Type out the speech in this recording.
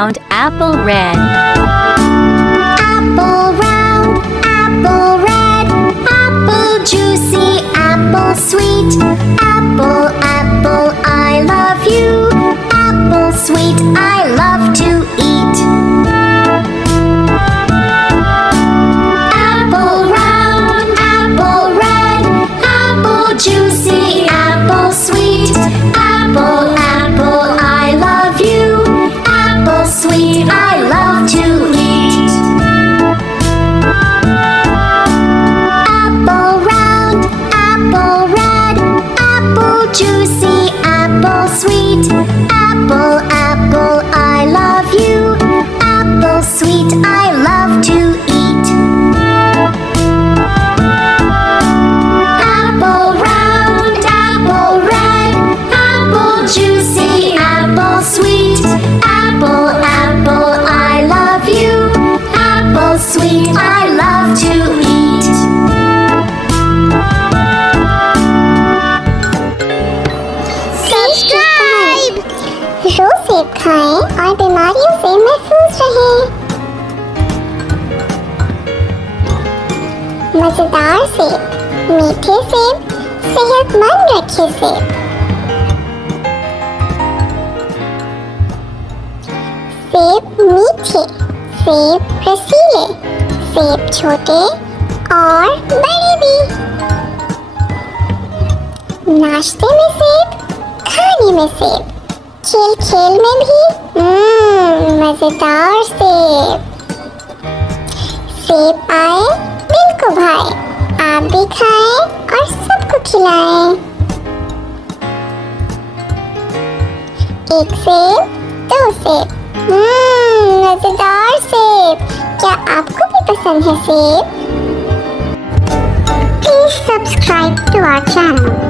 round, apple red. Apple round, apple red, apple juicy, apple sweet. Apple, apple, I love you. Apple sweet, I love to eat. Apple round, apple red, apple juicy, apple sweet. Apple, apple, I love you. Apple sweet, I love to eat. Apple round, apple red, apple juicy, apple sweet. Apple, apple, I love you. Apple sweet, I love to eat. Apple round, apple red, apple juicy, apple sweet. Apple, apple, I love you. Apple sweet, I love to eat. Subscribe! रोज सेब खाएं और बीमारियों से महफूज रहें। मजेदार सेब, मीठे सेब, सेहतमंद रखे सेब। सेब मीठे, सेब रसीले, सेब छोटे और बड़े भी। नाश्ते में सेब, खाने में सेब, खेल खेल में भी मजेदार सेब। सेब आए दिल को भाए, आप भी खाएं और सबको खिलाएं। एक सेब, दो सेब, मजेदार सेब। क्या आपको भी पसंद है सेब? Please subscribe to our channel.